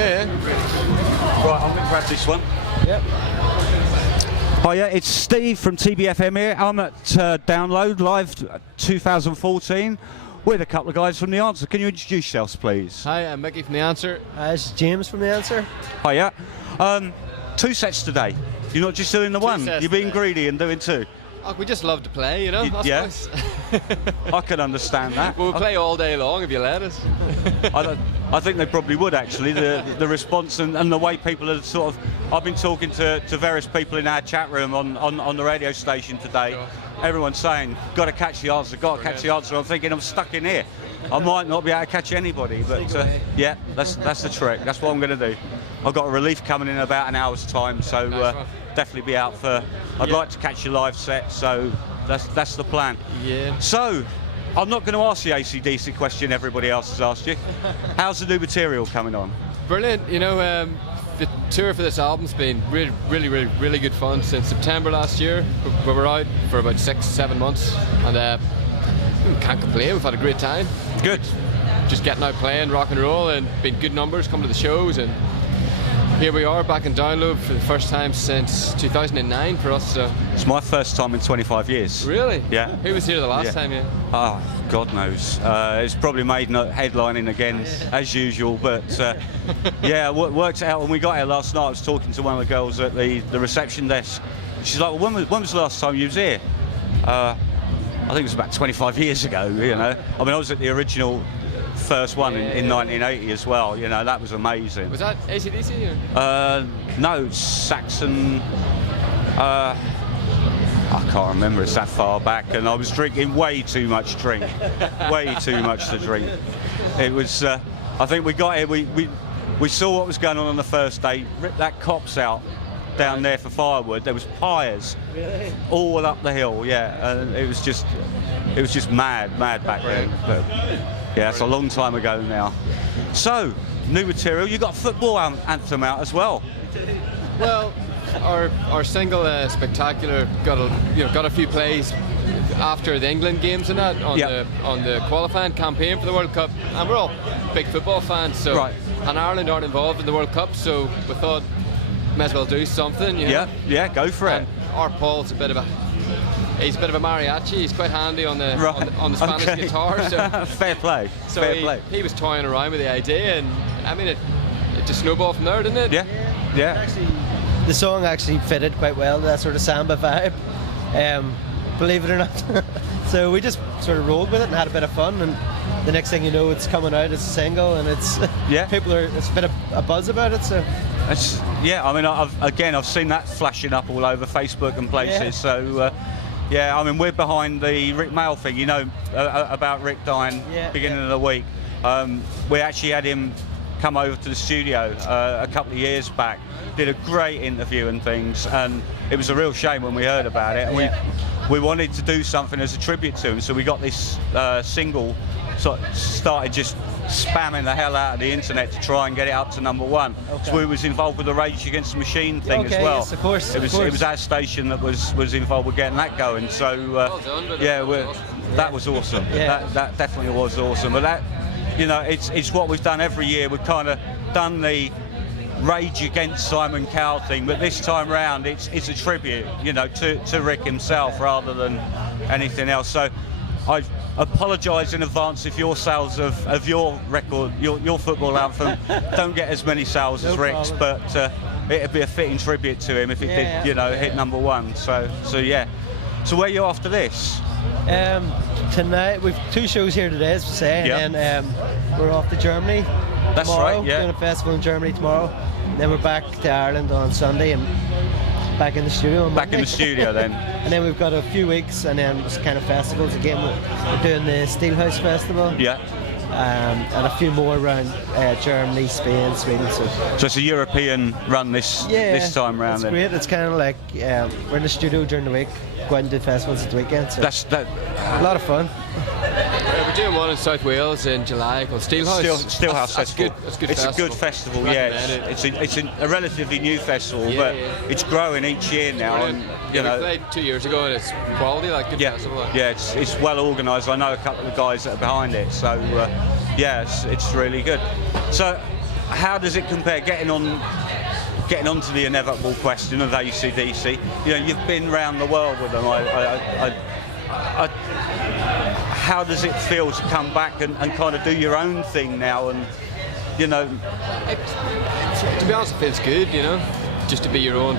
Yeah. Right, I'm going to grab this one. Yep. Hiya, it's Steve from TBFM here. I'm at Download Live 2014 with a couple of guys from The Answer. Can you introduce yourselves, please? Hi, I'm Mickey from The Answer. This is James from The Answer. Hiya. 2 sets today. You're not just doing the one. You're being greedy and doing 2. Oh, we just love to play, you know. Yeah. I can understand that. We'll play all day long if you let us. I think they probably would actually. The response and the way people are sort of. I've been talking to various people in our chat room on the radio station today. Sure. Everyone's saying, "Got to catch the answer. Got to catch the answer." I'm thinking, I'm stuck in here. I might not be able to catch anybody, but yeah, that's the trick. That's what I'm going to do. I've got a relief coming in about an hour's time, so definitely be out for. I'd like to catch a live set, so that's the plan. Yeah. So, I'm not going to ask the AC/DC question everybody else has asked you. How's the new material coming on? Brilliant. You know, the tour for this album's been really good fun since September last year. We were out for about 6-7 months, and can't complain. We've had a great time. Good. Just getting out playing rock and roll, and been good numbers coming to the shows, and here we are back in Download for the first time since 2009 for us. So. It's my first time in 25 years. Really? Yeah. Who was here the last time? Yeah. Oh, God knows. It's probably made headlining again as usual, but yeah, worked out. When we got here last night, I was talking to one of the girls at the reception desk. She's like, well, when was the last time you was here? I think it was about 25 years ago, you know. I mean, I was at the original first one in 1980 as well, you know. That was amazing. Was that AC/DC? No, Saxon. I can't remember, it's that far back, and I was drinking way too much drink. Way too much to drink. It was, I think we got here, we saw what was going on the first day, ripped that copse out down there for firewood. There was pyres all up the hill, yeah, and it was just mad back then. But, yeah, it's a long time ago now. So, new material, you got a football anthem out as well. Well, our single Spectacular got a few plays after the England games and that on the qualifying campaign for the World Cup, and we're all big football fans, so and Ireland aren't involved in the World Cup, so we thought may as well do something. You know? Yeah, go for it. Our Paul's a bit of a mariachi. He's quite handy on the Spanish guitar. So. Fair play. So fair play. He was toying around with the idea, and I mean it just snowballed from there, didn't it? Yeah. Actually, the song actually fitted quite well to that sort of samba vibe, believe it or not. So we just sort of rolled with it and had a bit of fun, and the next thing you know, it's coming out as a single, and it's it's a bit of a buzz about it. So I mean, I've seen that flashing up all over Facebook and places. Yeah. So I mean, we're behind the Rick Mail thing, you know, about Rick dying beginning of the week. We actually had him come over to the studio a couple of years back, did a great interview and things, and it was a real shame when we heard about it, and we wanted to do something as a tribute to him, so we got this single, started just spamming the hell out of the internet to try and get it up to number 1. So we was involved with the Rage Against the Machine thing as well. Yes, of course. It was our station that was involved with getting that going. So well done, that was awesome. That definitely was awesome. But that, you know, it's what we've done every year. We've kind of done the Rage Against Simon Cowell thing, but this time round it's a tribute, you know, to Rick himself rather than anything else. So I apologise in advance if your sales of your record, your football anthem, don't get as many sales as Rick's, but it'd be a fitting tribute to him if it did, you know, hit number 1. So yeah. So where are you after this? Tonight we've 2 shows here today, as we say, and then we're off to Germany. That's tomorrow, right. Yeah. Doing a festival in Germany tomorrow. And then we're back to Ireland on Sunday and back in the studio on Monday. Back in the studio then. And then we've got a few weeks, and then just kind of festivals again. We're doing the Steelhouse Festival. Yeah. And a few more around Germany, Spain, Sweden. So it's a European run this time round. It's great. It's kind of like we're in the studio during the week, go out and do festivals at the weekend. So a lot of fun. We're doing one in South Wales in July called Steelhouse. Steelhouse Festival. That's good. It's a good festival. It's a relatively new festival, but it's growing each year now. And you know, we played 2 years ago, and it's quality, like good festival. Yeah, it's well organised. I know a couple of guys that are behind it, so it's really good. So how does it compare getting onto the inevitable question of AC/DC? You know, you've been around the world with them. How does it feel to come back and kind of do your own thing now? And you know, to be honest, it feels good. You know, just to be your own.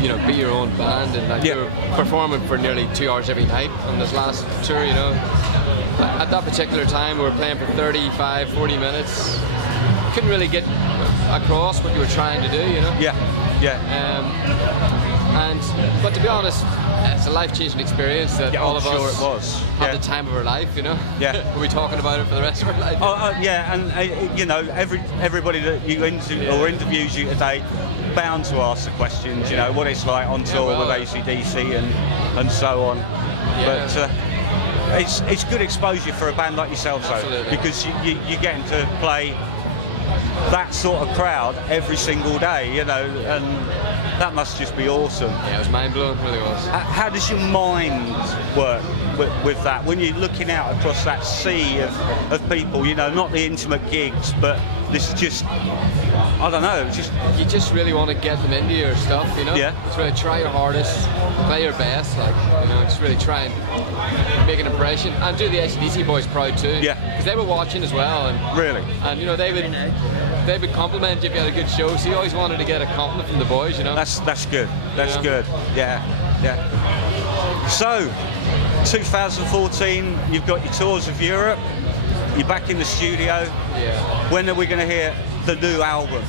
You know, be your own band, and like you're performing for nearly 2 hours every night on this last tour. You know, at that particular time, we were playing for 35, 40 minutes. Couldn't really get across what you were trying to do. You know. But to be honest, it's a life-changing experience that all of us have the time of our life, you know. We'll be talking about it for the rest of our life. And you know, everybody that you interviews you today, bound to ask the questions. You know what it's like on tour with AC/DC and so on. But it's good exposure for a band like yourselves, though, because you're getting to play that sort of crowd every single day, you know, and that must just be awesome. Yeah, it was mind-blowing, it really was. How does your mind work with that, when you're looking out across that sea of people, you know, not the intimate gigs, but this just, I don't know, just... You just really want to get them into your stuff, you know? Yeah. Just really try your hardest, play your best, like, you know, just really try and make an impression, and do the AC/DC boys proud too. Yeah. Because they were watching as well. And really? And, you know, they would compliment you if you had a good show, so you always wanted to get a compliment from the boys, you know? That's good. That's good. Yeah. So, 2014, you've got your tours of Europe. You're back in the studio. Yeah. When are we going to hear the new album?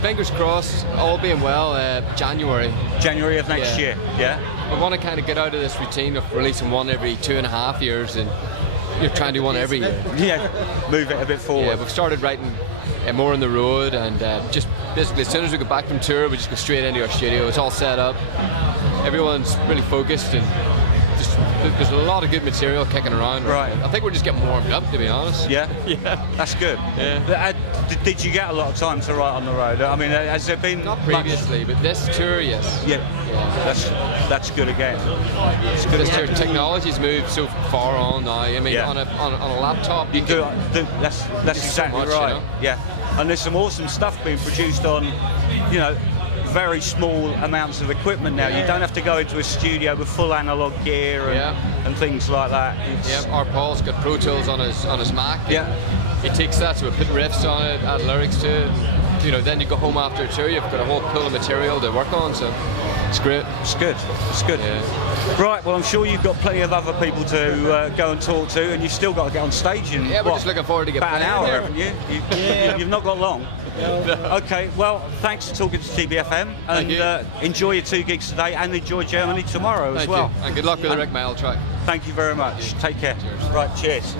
Fingers crossed, all being well, January. January of next year, yeah? We want to kind of get out of this routine of releasing one every 2.5 years, and you're trying to do one every year. Yeah, move it a bit forward. Yeah, we've started writing more on the road, and just basically as soon as we get back from tour, we just go straight into our studio. It's all set up. Everyone's really focused, and just there's a lot of good material kicking around. Right. I think we're just getting warmed up, to be honest. Yeah? Yeah. That's good. Yeah. Did you get a lot of time to write on the road? I mean, has there been... Not previously, but this tour, yes. Yeah. That's good again. It's good this tour, technology's moved so far on now. I mean, on a laptop, you can... That's exactly so much, right. You know? Yeah. And there's some awesome stuff being produced on, you know, very small amounts of equipment now. You don't have to go into a studio with full analog gear and things like that. Our Paul's got Pro Tools on his Mac. Yeah. He takes that, so we put riffs on it, add lyrics to it. And, you know, then you go home after a tour, you've got a whole pool of material to work on, so it's great. It's good. Yeah. Right, well, I'm sure you've got plenty of other people to go and talk to, and you've still got to get on stage in we're just looking forward to get about an hour, here. haven't you? You've not got long. Okay, well, thanks for talking to TBFM, and enjoy your 2 gigs today, and enjoy Germany tomorrow as well. And good luck with the Rick Mail track. Thank you very much. Take care. Cheers. Right, cheers.